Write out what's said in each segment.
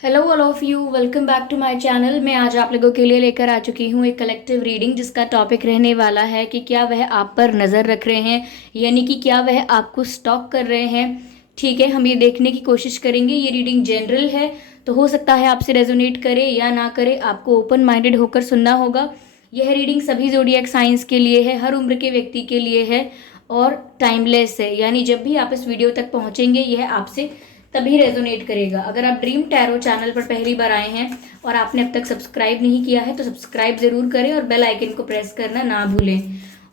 Hello all of you, welcome back to my channel. मैं आज आप लोगों के लिए लेकर आ चुकी हूँ एक कलेक्टिव रीडिंग जिसका टॉपिक रहने वाला है कि क्या वह आप पर नज़र रख रहे हैं, यानी कि क्या वह आपको स्टॉक कर रहे हैं। ठीक है, हम ये देखने की कोशिश करेंगे। ये रीडिंग जनरल है, तो हो सकता है आपसे रेजोनेट करे या ना करे, आपको ओपन माइंडेड होकर सुनना होगा। यह रीडिंग सभी ज़ोडिएक साइंस के लिए है, हर उम्र के व्यक्ति के लिए है और टाइमलेस है, यानी जब भी आप इस वीडियो तक पहुँचेंगे यह आपसे तभी रेजोनेट करेगा। अगर आप ड्रीम टैरो चैनल पर पहली बार आए हैं और आपने अब तक सब्सक्राइब नहीं किया है तो सब्सक्राइब जरूर करें और बेल आइकन को प्रेस करना ना भूलें।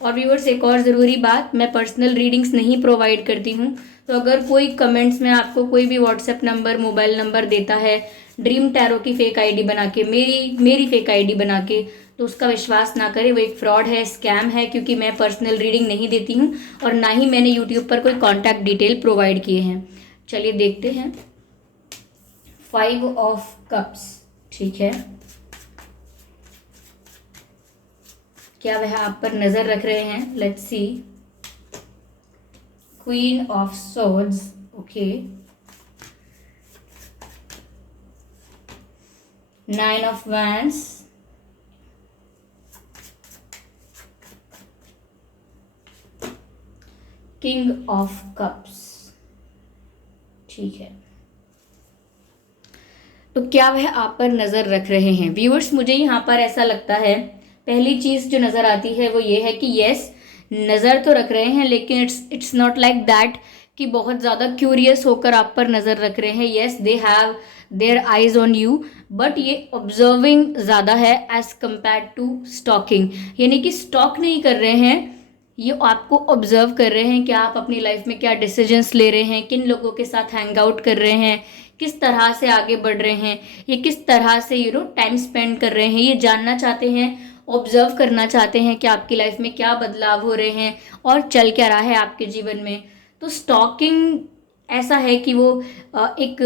और व्यूअर्स, एक और ज़रूरी बात, मैं पर्सनल रीडिंग्स नहीं प्रोवाइड करती हूँ, तो अगर कोई कमेंट्स में आपको कोई भी व्हाट्सएप नंबर, मोबाइल नंबर देता है ड्रीम टैरो की फेक आईडी बना के, मेरी फेक आईडी बना के, तो उसका विश्वास ना करें। वो एक फ्रॉड है, स्कैम है, क्योंकि मैं पर्सनल रीडिंग नहीं देती हूँ और ना ही मैंने यूट्यूब पर कोई कॉन्टैक्ट डिटेल प्रोवाइड किए हैं। चलिए देखते हैं। 5 ऑफ कप्स, ठीक है, क्या वह आप पर नजर रख रहे हैं? Let's see. Queen of swords, okay, 9 of wands, king of cups, ठीक है। तो क्या वह आप पर नज़र रख रहे हैं? व्यूअर्स, मुझे यहाँ पर ऐसा लगता है, पहली चीज़ जो नज़र आती है वो ये है कि यस, नज़र तो रख रहे हैं, लेकिन इट्स नॉट लाइक दैट कि बहुत ज़्यादा क्यूरियस होकर आप पर नज़र रख रहे हैं। Yes, they have their eyes on you, but ये ऑब्जर्विंग ज़्यादा है एज कम्पेयर टू स्टॉकिंग, यानी कि स्टॉक नहीं कर रहे हैं, ये आपको ऑब्जर्व कर रहे हैं कि आप अपनी लाइफ में क्या डिसीजंस ले रहे हैं, किन लोगों के साथ हैंग आउट कर रहे हैं, किस तरह से आगे बढ़ रहे हैं, ये किस तरह से टाइम स्पेंड कर रहे हैं। ये जानना चाहते हैं, ऑब्जर्व करना चाहते हैं कि आपकी लाइफ में क्या बदलाव हो रहे हैं और चल क्या रहा है आपके जीवन में। तो स्टॉकिंग ऐसा है कि वो एक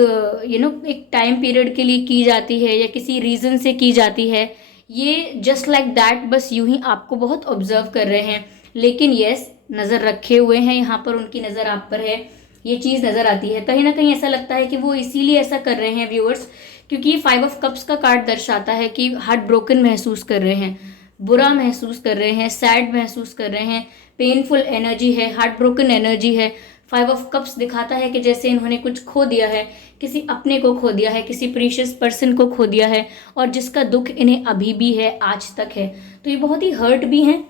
एक टाइम पीरियड के लिए की जाती है या किसी रीज़न से की जाती है। ये जस्ट लाइक दैट, बस यूं ही आपको बहुत ऑब्जर्व कर रहे हैं, लेकिन यस, नज़र रखे हुए हैं यहाँ पर, उनकी नज़र आप पर है, ये चीज़ नज़र आती है। कहीं ना कहीं ऐसा लगता है कि वो इसीलिए ऐसा कर रहे हैं व्यूअर्स, क्योंकि ये 5 ऑफ कप्स का कार्ड दर्शाता है कि हार्ट ब्रोकन महसूस कर रहे हैं, बुरा महसूस कर रहे हैं, सैड महसूस कर रहे हैं, पेनफुल एनर्जी है, हार्ट ब्रोकन एनर्जी है। 5 ऑफ कप्स दिखाता है कि जैसे इन्होंने कुछ खो दिया है, किसी अपने को खो दिया है, किसी प्रीशियस पर्सन को खो दिया है, और जिसका दुख इन्हें अभी भी है, आज तक है। तो ये बहुत ही हर्ट भी हैं,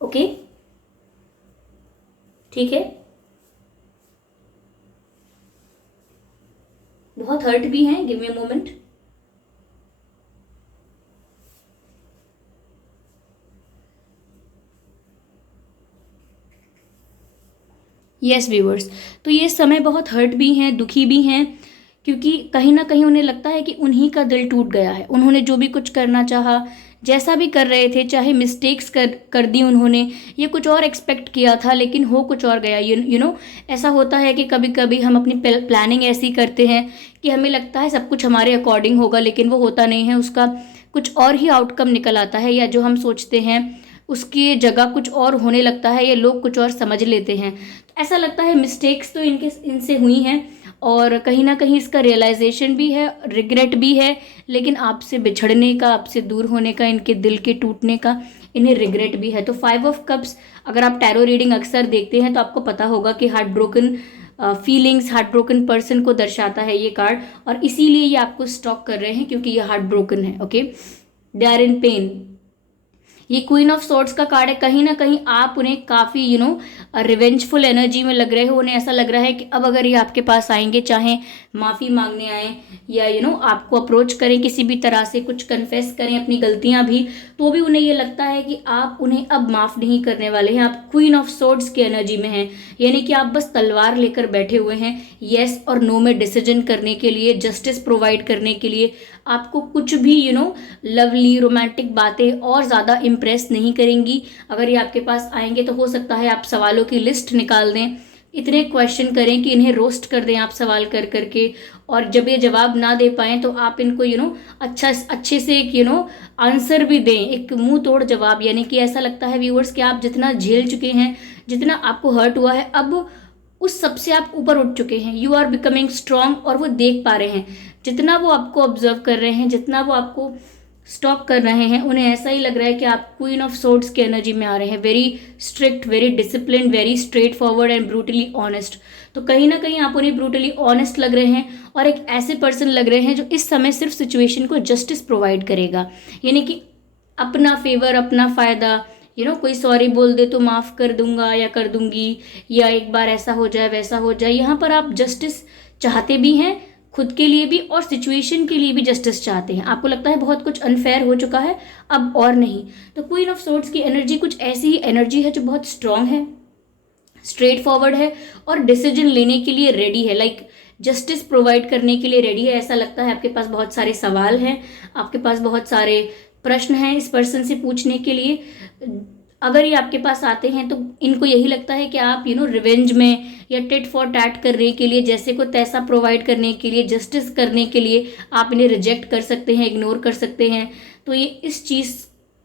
ओके, ठीक है, बहुत हर्ट भी हैं। Give me a moment. Yes viewers, तो ये समय बहुत हर्ट भी हैं, दुखी भी हैं, क्योंकि कहीं ना कहीं उन्हें लगता है कि उन्हीं का दिल टूट गया है। उन्होंने जो भी कुछ करना चाहा, जैसा भी कर रहे थे, चाहे मिस्टेक्स कर दी उन्होंने, ये कुछ और एक्सपेक्ट किया था लेकिन हो कुछ और गया। यू नो ऐसा होता है कि कभी कभी हम अपनी प्लानिंग ऐसी करते हैं कि हमें लगता है सब कुछ हमारे अकॉर्डिंग होगा, लेकिन वो होता नहीं है, उसका कुछ और ही आउटकम निकल आता है, या जो हम सोचते हैं उसकी जगह कुछ और होने लगता है, या लोग कुछ और समझ लेते हैं। तो ऐसा लगता है मिस्टेक्स तो इनसे हुई हैं, और कहीं ना कहीं इसका रियलाइजेशन भी है, रिग्रेट भी है, लेकिन आपसे बिछड़ने का, आपसे दूर होने का, इनके दिल के टूटने का इन्हें रिग्रेट भी है। तो 5 ऑफ कप्स, अगर आप टैरो रीडिंग अक्सर देखते हैं तो आपको पता होगा कि heart broken feelings, heart broken person को दर्शाता है ये कार्ड, और इसीलिए ये आपको स्टॉक कर रहे हैं, क्योंकि ये हार्ट ब्रोकन है, okay, they are in pain. ये क्वीन ऑफ सॉर्ड्स का कार्ड है, कहीं ना कहीं आप उन्हें काफ़ी रिवेंजफुल एनर्जी में लग रहे हो। उन्हें ऐसा लग रहा है कि अब अगर ये आपके पास आएंगे, चाहे माफ़ी मांगने आए या आपको अप्रोच करें, किसी भी तरह से कुछ कन्फेस करें अपनी गलतियां भी, तो भी उन्हें ये लगता है कि आप उन्हें अब माफ़ नहीं करने वाले हैं। आप क्वीन ऑफ सॉर्ड्स की एनर्जी में हैं, यानी कि आप बस तलवार लेकर बैठे हुए हैं, येस और नो में डिसीजन करने के लिए, जस्टिस प्रोवाइड करने के लिए। आपको कुछ भी लवली रोमांटिक बातें और ज़्यादा इम्प्रेस नहीं करेंगी। अगर ये आपके पास आएंगे तो हो सकता है आप सवालों की लिस्ट निकाल दें, इतने क्वेश्चन करें कि इन्हें रोस्ट कर दें आप सवाल कर करके, और जब ये जवाब ना दे पाएँ तो आप इनको अच्छे से एक आंसर भी दें, एक मुंह तोड़ जवाब। यानी कि ऐसा लगता है व्यूअर्स कि आप जितना झेल चुके हैं, जितना आपको हर्ट हुआ है, अब उस सबसे आप ऊपर उठ चुके हैं, यू आर बिकमिंग स्ट्रांग, और वो देख पा रहे हैं, जितना वो आपको ऑब्जर्व कर रहे हैं, जितना वो आपको स्टॉक कर रहे हैं, उन्हें ऐसा ही लग रहा है कि आप क्वीन ऑफ सोर्ड्स की एनर्जी में आ रहे हैं, very strict, very discipline, very straight forward and brutally honest. तो कहीं ना कहीं आप उन्हें ब्रूटली ऑनेस्ट लग रहे हैं और एक ऐसे पर्सन लग रहे हैं जो इस समय सिर्फ सिचुएशन को जस्टिस प्रोवाइड करेगा, यानी कि अपना फेवर, अपना फ़ायदा, कोई सॉरी बोल दे तो माफ़ कर दूंगा या कर दूंगी, या एक बार ऐसा हो जाए वैसा हो जाए, यहाँ पर आप जस्टिस चाहते भी हैं, खुद के लिए भी और सिचुएशन के लिए भी जस्टिस चाहते हैं। आपको लगता है बहुत कुछ अनफेयर हो चुका है, अब और नहीं। तो क्वीन ऑफ सोर्ड्स की एनर्जी कुछ ऐसी ही एनर्जी है जो बहुत स्ट्रांग है, स्ट्रेट फॉरवर्ड है और डिसीजन लेने के लिए रेडी है, लाइक जस्टिस प्रोवाइड करने के लिए रेडी है। ऐसा लगता है आपके पास बहुत सारे सवाल हैं, आपके पास बहुत सारे प्रश्न हैं इस पर्सन से पूछने के लिए। अगर ये आपके पास आते हैं तो इनको यही लगता है कि आप रिवेंज में या टिट फॉर टैट करने के लिए, जैसे को तैसा प्रोवाइड करने के लिए, जस्टिस करने के लिए आप इन्हें रिजेक्ट कर सकते हैं, इग्नोर कर सकते हैं। तो ये इस चीज़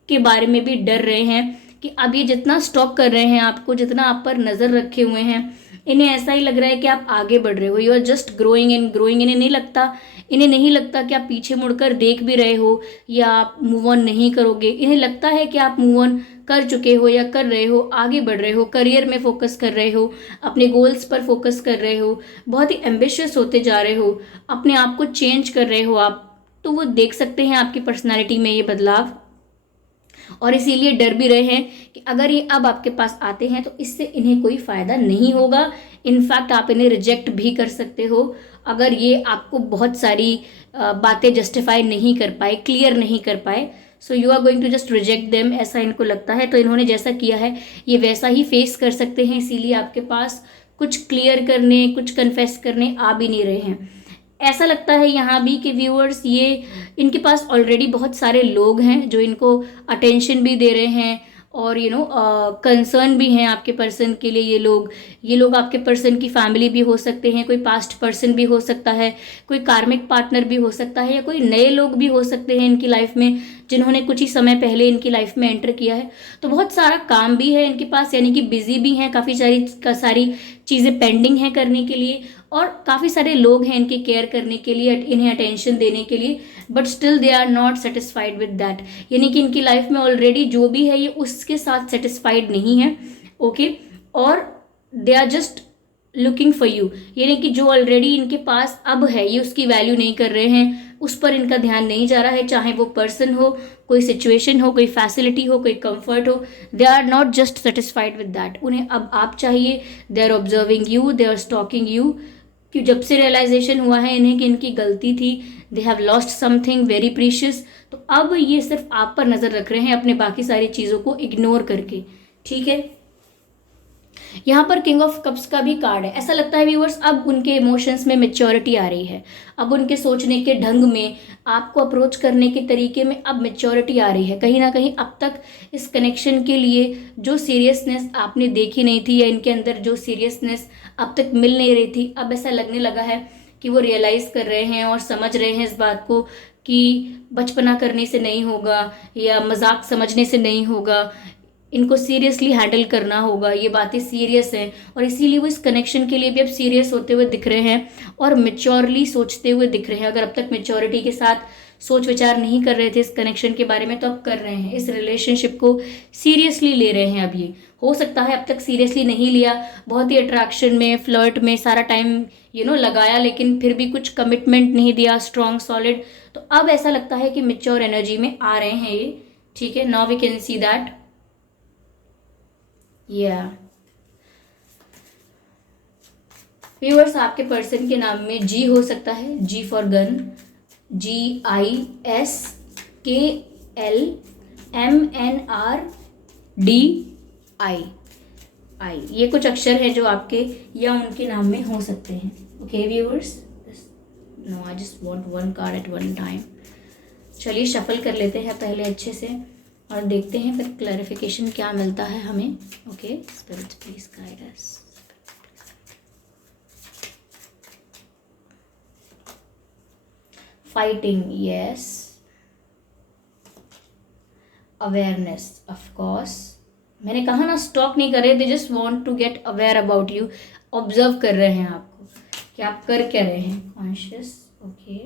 के बारे में भी डर रहे हैं कि अब ये जितना स्टॉक कर रहे हैं आपको, जितना आप पर नज़र रखे हुए हैं, इन्हें ऐसा ही लग रहा है कि आप आगे बढ़ रहे हो, you are just growing and growing. इन्हें नहीं लगता कि आप पीछे मुड़कर देख भी रहे हो या आप मूव ऑन नहीं करोगे। इन्हें लगता है कि आप मूव ऑन कर चुके हो या कर रहे हो, आगे बढ़ रहे हो, करियर में फोकस कर रहे हो, अपने गोल्स पर फोकस कर रहे हो, बहुत ही एम्बिशियस होते जा रहे हो, अपने आप को चेंज कर रहे हो आप। तो वो देख सकते हैं आपकी पर्सनालिटी में ये बदलाव, और इसीलिए डर भी रहे हैं कि अगर ये अब आपके पास आते हैं तो इससे इन्हें कोई फ़ायदा नहीं होगा। इनफैक्ट आप इन्हें रिजेक्ट भी कर सकते हो अगर ये आपको बहुत सारी बातें जस्टिफाई नहीं कर पाए, क्लियर नहीं कर पाए। So you are going to just reject them, ऐसा इनको लगता है। तो इन्होंने जैसा किया है ये वैसा ही फेस कर सकते हैं, इसीलिए आपके पास कुछ क्लियर करने, कुछ कन्फेस करने आ भी नहीं रहे हैं। ऐसा लगता है यहाँ भी कि व्यूअर्स ये इनके पास ऑलरेडी बहुत सारे लोग हैं जो इनको अटेंशन भी दे रहे हैं और कंसर्न भी हैं आपके पर्सन के लिए। ये लोग आपके पर्सन की फैमिली भी हो सकते हैं, कोई पास्ट पर्सन भी हो सकता है, कोई कार्मिक पार्टनर भी हो सकता है, या कोई नए लोग भी हो सकते हैं इनकी लाइफ में जिन्होंने कुछ ही समय पहले इनकी लाइफ में एंटर किया है। तो बहुत सारा काम भी है इनके पास, यानी कि बिजी भी हैं, काफ़ी सारी चीज़ें पेंडिंग हैं करने के लिए, और काफ़ी सारे लोग हैं इनके केयर करने के लिए, इन्हें अटेंशन देने के लिए, but still they are not satisfied with that. यानी कि इनकी लाइफ में ऑलरेडी जो भी है ये उसके साथ सेटिस्फाइड नहीं है, ओके। और they are just looking for you, यानी कि जो ऑलरेडी इनके पास अब है ये उसकी वैल्यू नहीं कर रहे हैं, उस पर इनका ध्यान नहीं जा रहा है, चाहे वो पर्सन हो, कोई सिचुएशन हो, कोई फैसिलिटी हो, कोई कंफर्ट हो। They are not just satisfied with that, उन्हें अब आप चाहिए। They are observing you, they are stalking you, कि जब से रियलाइजेशन हुआ है इन्हें कि इनकी गलती थी, they have lost something very precious, तो अब ये सिर्फ आप पर नज़र रख रहे हैं अपने बाकी सारी चीज़ों को इग्नोर करके, ठीक है। यहाँ पर किंग ऑफ कप्स का भी कार्ड है। ऐसा लगता है व्यूअर्स अब उनके इमोशंस में मेच्योरिटी आ रही है, अब उनके सोचने के ढंग में, आपको अप्रोच करने के तरीके में अब मेच्योरिटी आ रही है। कहीं ना कहीं अब तक इस कनेक्शन के लिए जो सीरियसनेस आपने देखी नहीं थी, या इनके अंदर जो सीरियसनेस अब तक मिल नहीं रही थी, अब ऐसा लगने लगा है कि वो रियलाइज़ कर रहे हैं और समझ रहे हैं इस बात को कि बचपना करने से नहीं होगा या मजाक समझने से नहीं होगा, इनको सीरियसली हैंडल करना होगा, ये बातें सीरियस हैं, और इसीलिए वो इस कनेक्शन के लिए भी अब सीरियस होते हुए दिख रहे हैं और मेच्योरली सोचते हुए दिख रहे हैं। अगर अब तक मेच्योरिटी के साथ सोच विचार नहीं कर रहे थे इस कनेक्शन के बारे में, तो अब कर रहे हैं, इस रिलेशनशिप को सीरियसली ले रहे हैं। अब ये हो सकता है अब तक सीरियसली नहीं लिया, बहुत ही अट्रैक्शन में, फ्लर्ट में सारा टाइम लगाया, लेकिन फिर भी कुछ कमिटमेंट नहीं दिया स्ट्रॉन्ग सॉलिड। तो अब ऐसा लगता है कि मेच्योर एनर्जी में आ रहे हैं ये, ठीक है। Now we can see that, या व्यूअर्स आपके पर्सन के नाम में जी हो सकता है, जी फॉर गन, GISKLMNRDI, ये कुछ अक्षर हैं जो आपके या उनके नाम में हो सकते हैं, okay viewers. No, I just want one card at one time. चलिए शफल कर लेते हैं पहले अच्छे से और देखते हैं फिर क्लैरिफिकेशन क्या मिलता है हमें, okay. Spirit please guide us. Fighting, yes. Awareness, of course. मैंने कहा ना स्टॉक नहीं करे, they just want to get aware about you. Observe कर रहे हैं आपको कि आप कर क्या रहे हैं, कॉन्शियस। ओके,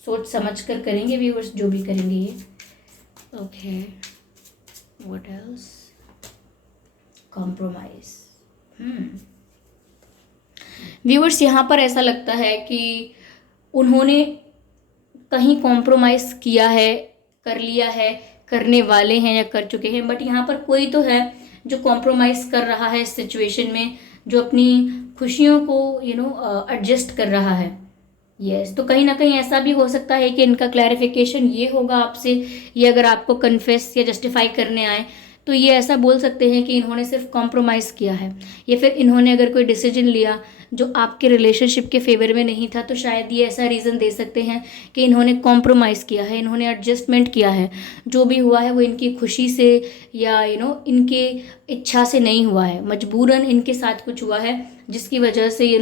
सोच समझ कर करेंगे व्यूअर्स जो भी करेंगे ये। Okay, what else, compromise. Viewers यहाँ पर ऐसा लगता है कि उन्होंने कहीं कॉम्प्रोमाइज़ किया है, कर लिया है, करने वाले हैं या कर चुके हैं, बट यहाँ पर कोई तो है जो कॉम्प्रोमाइज़ कर रहा है इस सिचुएशन में, जो अपनी खुशियों को एडजस्ट कर रहा है। यस, तो कहीं ना कहीं ऐसा भी हो सकता है कि इनका क्लैरिफिकेशन ये होगा आपसे, ये अगर आपको कन्फेस या जस्टिफाई करने आए तो ये ऐसा बोल सकते हैं कि इन्होंने सिर्फ कॉम्प्रोमाइज़ किया है, या फिर इन्होंने अगर कोई डिसीजन लिया जो आपके रिलेशनशिप के फेवर में नहीं था, तो शायद ये ऐसा रीज़न दे सकते हैं कि इन्होंने कॉम्प्रोमाइज़ किया है, इन्होंने एडजस्टमेंट किया है। जो भी हुआ है वो इनकी खुशी से या इनके इच्छा से नहीं हुआ है, मजबूरन इनके साथ कुछ हुआ है जिसकी वजह से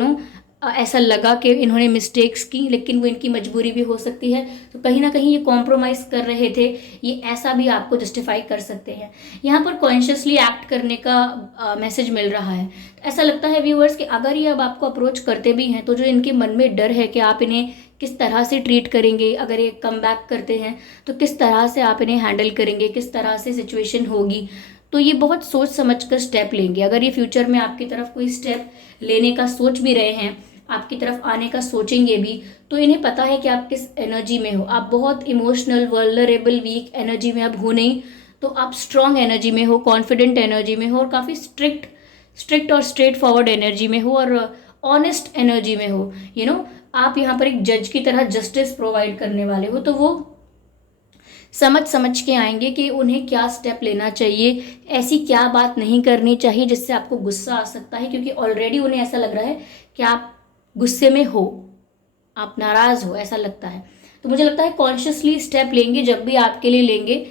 ऐसा लगा कि इन्होंने मिस्टेक्स की, लेकिन वो इनकी मजबूरी भी हो सकती है। तो कहीं ना कहीं ये कॉम्प्रोमाइज़ कर रहे थे, ये ऐसा भी आपको जस्टिफाई कर सकते हैं। यहाँ पर कॉन्शियसली एक्ट करने का मैसेज मिल रहा है। ऐसा लगता है व्यूअर्स कि अगर ये अब आपको अप्रोच करते भी हैं तो जो इनके मन में डर है कि आप इन्हें किस तरह से ट्रीट करेंगे, अगर ये कम बैक करते हैं तो किस तरह से आप इन्हें हैंडल करेंगे, किस तरह से सिचुएशन होगी, तो ये बहुत सोच समझ कर स्टेप लेंगे। अगर ये फ्यूचर में आपकी तरफ कोई स्टेप लेने का सोच भी रहे हैं, आपकी तरफ आने का सोचेंगे भी, तो इन्हें पता है कि आप किस एनर्जी में हो। आप बहुत इमोशनल, वल्नरेबल, वीक एनर्जी में अब हो नहीं, तो आप स्ट्रॉन्ग एनर्जी में हो, कॉन्फिडेंट एनर्जी में हो, और काफ़ी स्ट्रिक्ट और स्ट्रेट फॉरवर्ड एनर्जी में हो, और ऑनेस्ट एनर्जी में हो। आप यहाँ पर एक जज की तरह जस्टिस प्रोवाइड करने वाले हो, तो वो समझ के आएंगे कि उन्हें क्या स्टेप लेना चाहिए, ऐसी क्या बात नहीं करनी चाहिए जिससे आपको गुस्सा आ सकता है, क्योंकि ऑलरेडी उन्हें ऐसा लग रहा है कि आप गुस्से में हो, आप नाराज़ हो, ऐसा लगता है। तो मुझे लगता है कॉन्शियसली स्टेप लेंगे, जब भी आपके लिए लेंगे,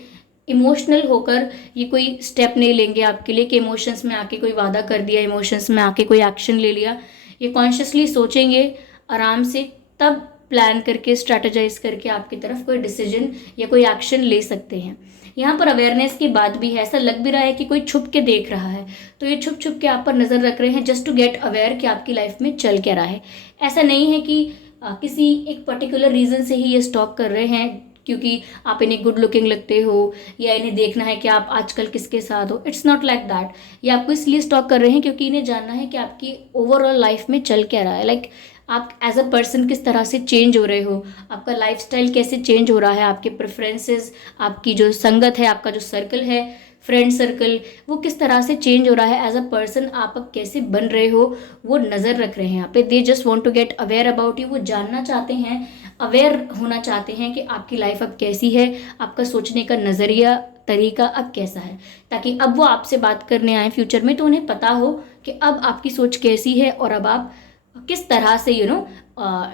इमोशनल होकर ये कोई स्टेप नहीं लेंगे आपके लिए कि इमोशंस में आके कोई वादा कर दिया, इमोशंस में आके कोई एक्शन ले लिया। ये कॉन्शियसली सोचेंगे आराम से, तब प्लान करके, स्ट्रैटेजाइज करके आपकी तरफ कोई डिसीजन या कोई एक्शन ले सकते हैं। यहाँ पर अवेयरनेस की बात भी है। ऐसा लग भी रहा है कि कोई छुप के देख रहा है, तो ये छुप छुप के आप पर नज़र रख रहे हैं जस्ट टू गेट अवेयर कि आपकी लाइफ में चल क्या रहा है। ऐसा नहीं है कि किसी एक पर्टिकुलर रीज़न से ही ये स्टॉक कर रहे हैं क्योंकि आप इन्हें गुड लुकिंग लगते हो या इन्हें देखना है कि आप आजकल किसके साथ हो। It's not like that. ये आपको इसलिए स्टॉक कर रहे हैं क्योंकि इन्हें जानना है कि आपकी ओवरऑल लाइफ में चल क्या रहा है। लाइक आप एज अ पर्सन किस तरह से चेंज हो रहे हो, आपका लाइफस्टाइल कैसे चेंज हो रहा है, आपके प्रेफरेंसेस, आपकी जो संगत है, आपका जो सर्कल है, फ्रेंड सर्कल, वो किस तरह से चेंज हो रहा है। एज अ पर्सन आप अब कैसे बन रहे हो, वो नज़र रख रहे हैं यहाँ पे। They just want to get aware about you. वो जानना चाहते हैं, अवेयर होना चाहते हैं कि आपकी लाइफ अब कैसी है, आपका सोचने का नज़रिया, तरीका अब कैसा है, ताकि अब वो आपसे बात करने आए फ्यूचर में तो उन्हें पता हो कि अब आपकी सोच कैसी है और अब आप किस तरह से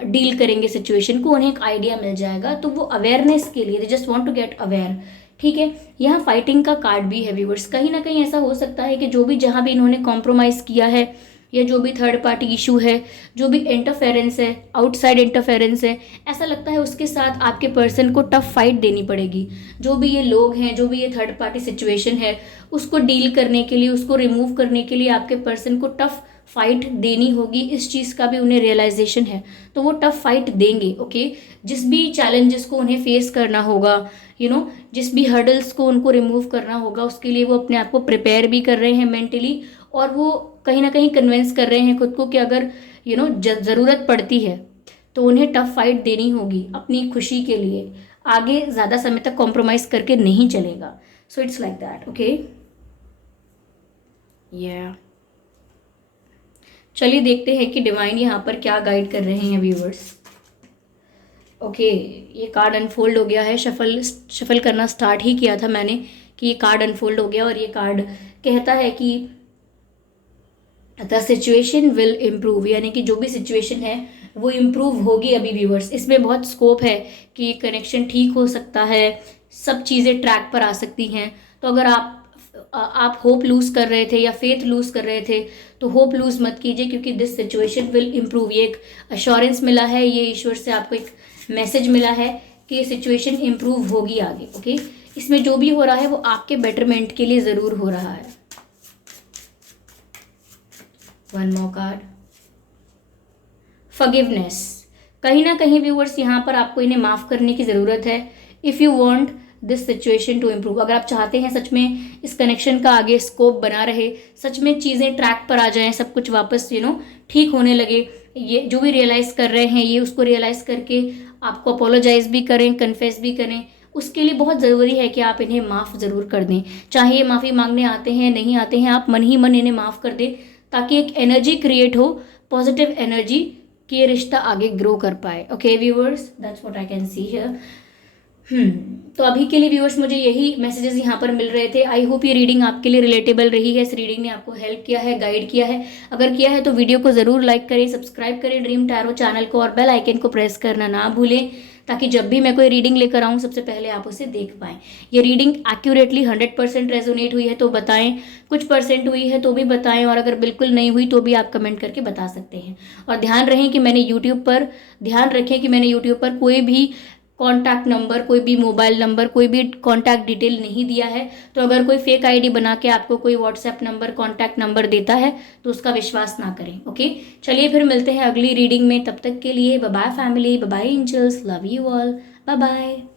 डील करेंगे सिचुएशन को। उन्हें एक आइडिया मिल जाएगा। तो वो अवेयरनेस के लिए, they just want to get aware. ठीक है, यहाँ फाइटिंग का कार्ड भी है व्यूअर्स। कहीं ना कहीं ऐसा हो सकता है कि जो भी जहाँ भी इन्होंने कॉम्प्रोमाइज़ किया है, या जो भी थर्ड पार्टी इशू है, जो भी इंटरफेरेंस है, आउटसाइड इंटरफेरेंस है, ऐसा लगता है उसके साथ आपके पर्सन को टफ फाइट देनी पड़ेगी। जो भी ये लोग हैं, जो भी ये थर्ड पार्टी सिचुएशन है, उसको डील करने के लिए, उसको रिमूव करने के लिए आपके पर्सन को टफ फाइट देनी होगी। इस चीज़ का भी उन्हें रियलाइजेशन है, तो वो टफ फाइट देंगे। ओके, जिस भी चैलेंजेस को उन्हें फेस करना होगा, जिस भी हर्डल्स को उनको रिमूव करना होगा, उसके लिए वो अपने आप को प्रिपेयर भी कर रहे हैं मेंटली, और वो कहीं ना कहीं कन्विंस कर रहे हैं खुद को कि अगर ज़रूरत पड़ती है तो उन्हें टफ फाइट देनी होगी अपनी खुशी के लिए। आगे ज़्यादा समय तक कॉम्प्रोमाइज़ करके नहीं चलेगा। So it's like that. Okay, या चलिए देखते हैं कि डिवाइन यहाँ पर क्या गाइड कर रहे हैं व्यूवर्स। ओके, ये कार्ड अनफोल्ड हो गया है। शफल करना स्टार्ट ही किया था मैंने कि ये कार्ड अनफोल्ड हो गया, और ये कार्ड कहता है कि द सिचुएशन विल इम्प्रूव, यानी कि जो भी सिचुएशन है वो इम्प्रूव होगी अभी व्यूवर्स। इसमें बहुत स्कोप है कि कनेक्शन ठीक हो सकता है, सब चीज़ें ट्रैक पर आ सकती हैं। तो अगर आप होप लूज़ कर रहे थे या फेथ लूज़ कर रहे थे, तो होप लूज़ मत कीजिए, क्योंकि दिस सिचुएशन विल इम्प्रूव। ये एक अश्योरेंस मिला है, ये ईश्वर से आपको एक मैसेज मिला है कि ये सिचुएशन इम्प्रूव होगी आगे। ओके, इसमें जो भी हो रहा है वो आपके बेटरमेंट के लिए ज़रूर हो रहा है। One more card. फॉरगिवनेस। कहीं ना कहीं व्यूअर्स यहाँ पर आपको इन्हें माफ़ करने की ज़रूरत है। If you want this situation to improve, अगर आप चाहते हैं सच में इस कनेक्शन का आगे स्कोप बना रहे, सच में चीज़ें ट्रैक पर आ जाएं, सब कुछ वापस ठीक होने लगे, ये जो भी रियलाइज़ कर रहे हैं ये उसको रियलाइज़ करके आपको अपोलोजाइज भी करें, कन्फेस भी करें, उसके लिए बहुत ज़रूरी है कि आप इन्हें माफ़ ज़रूर कर दें। चाहे ये माफ़ी मांगने आते हैं नहीं आते हैं, आप मन ही मन इन्हें माफ़ कर दें ताकि एक एनर्जी क्रिएट हो, पॉजिटिव एनर्जी, कि ये रिश्ता आगे ग्रो कर पाए। Okay viewers, that's what I can see here. तो अभी के लिए व्यूअर्स मुझे यही मैसेजेस यहाँ पर मिल रहे थे। आई होप ये रीडिंग आपके लिए रिलेटेबल रही है, इस रीडिंग ने आपको हेल्प किया है, गाइड किया है। अगर किया है तो वीडियो को ज़रूर लाइक करें, सब्सक्राइब करें ड्रीम टैरो चैनल को, और बेल आइकन को प्रेस करना ना भूलें ताकि जब भी मैं कोई रीडिंग लेकर आऊँ सबसे पहले आप उसे देख पाएँ। ये रीडिंग एक्यूरेटली 100% रेजोनेट हुई है तो बताएं, कुछ परसेंट हुई है तो भी बताएं, और अगर बिल्कुल नहीं हुई तो भी आप कमेंट करके बता सकते हैं। और ध्यान रखें कि मैंने यूट्यूब पर कोई भी कॉन्टैक्ट नंबर, कोई भी मोबाइल नंबर, कोई भी कॉन्टैक्ट डिटेल नहीं दिया है। तो अगर कोई फेक आईडी बना के आपको कोई व्हाट्सएप नंबर, कॉन्टैक्ट नंबर देता है तो उसका विश्वास ना करें। ओके, चलिए फिर मिलते हैं अगली रीडिंग में। तब तक के लिए bye bye family, bye bye angels, love you all, bye bye.